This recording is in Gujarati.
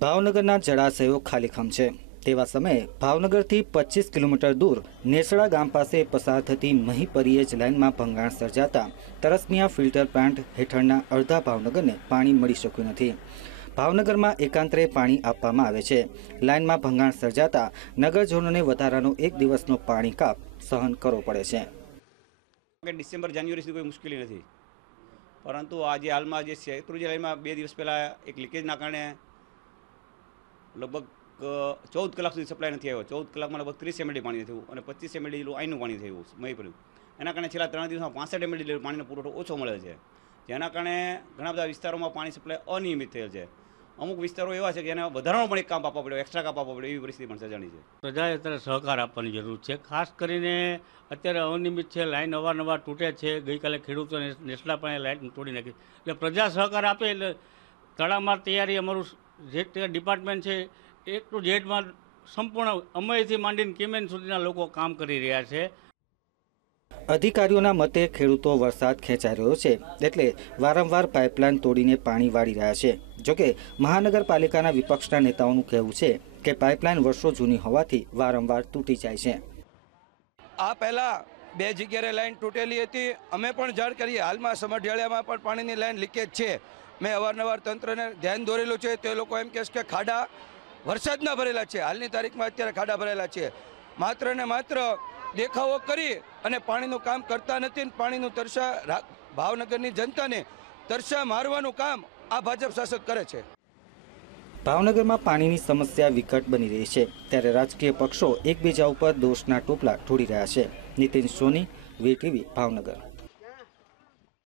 ભાવનગરના જળાશયો ખાલીખમ છે. તેવા સમયે ભાવનગરથી પચીસ કિલોમીટર દૂર નેસડા ગામ પાસે પસાર થતી મહી પરિયેજ લાઇનમાં ભંગાણ સર્જાતા તરસમિયા ફિલ્ટર પ્લાન્ટ હેઠળના અડધા ભાવનગરને પાણી મળી શક્યું નથી. ભાવનગરમાં એકાંતરે પાણી આપવામાં આવે છે. લાઇનમાં ભંગાણ સર્જાતા નગરજનોને વધારાનો એક દિવસનો પાણી કાપ સહન કરવો પડે છે. ડિસેમ્બર, જાન્યુઆરી સુધી કોઈ મુશ્કેલી નથી. પરંતુ આજે હાલમાં જે શેત્રુંજી લાઇનમાં બે દિવસ પહેલાં એક લીકેજના કારણે લગભગ ચૌદ કલાક સુધી સપ્લાય નથી આવ્યો. ચૌદ કલાકમાં લગભગ ત્રીસ એમએલડી પાણી થયું અને પચીસ એમએલડી જેટલું આઈનું પાણી થયું મહી પડ્યું એના કારણે છેલ્લા ત્રણ દિવસમાં પાસઠ એમએલડી જેટલું પાણીનો પુરવઠો ઓછો મળે છે. જેના કારણે ઘણા બધા વિસ્તારોમાં પાણી સપ્લાય અનિયમિત થયેલ છે. અમુક વિસ્તારો એવા છે કે એને વધારાનું પણ એક કામ આપવા પડ્યો એક્સ્ટ્રા કામ આપવા પડ્યો, એવી પરિસ્થિતિ પણ સર્જાણી છે. પ્રજાએ અત્યારે સહકાર આપવાની જરૂર છે. ખાસ કરીને અત્યારે અનિયમિત છે લાઇન અવારનવાર તૂટે છે. ગઈકાલે ખેડૂતોને નેસડા પણ લાઇન તોડી નાખી. એટલે પ્રજા સહકાર આપે એટલે તડામાર તૈયારી અમારું જે તે ડિપાર્ટમેન્ટ છે એક ટુ ઝેડમાં સંપૂર્ણ અમયથી માંડીને કેમેન સુધીના લોકો કામ કરી રહ્યા છે. અધિકારીઓના મતે ખેડૂતો વરસાદ ખેંચાઈ રહ્યો છે એટલે વારંવાર પાઇપલાઇન તોડીને પાણી વાળી રહ્યા છે. જોકે મહાનગરપાલિકાના વિપક્ષના નેતાઓનું કહેવું છે કે પાઇપલાઇન વર્ષો જૂની હોવાથી વારંવાર તૂટી જાય છે. આ પહેલાં બે જગ્યાએ લાઈન તૂટેલી હતી. અમે પણ જાણ કરીએ હાલમાં સમઢિયાળિયામાં પણ પાણીની લાઈન લીકેજ છે. મેં અવારનવાર તંત્રને ધ્યાન દોરેલું છે. તે લોકો એમ કહેશે કે ખાડા વરસાદના ભરેલા છે. હાલની તારીખમાં અત્યારે ખાડા ભરેલા છે. માત્ર ને માત્ર દેખાવો કરી અને પાણીનું કામ કરતા નથી ને પાણીનું તરસા ભાવનગરની જનતાને તરસા મારવાનું કામ આ ભાજપ શાસક કરે છે. ભાવનગરમાં પાણીની સમસ્યા વિકટ બની રહી છે. ત્યારે રાજકીય પક્ષો એકબીજા ઉપર દોષના ટોપલા ઠોડી રહ્યા છે. નીતિન સોની વીટીવી ભાવનગર.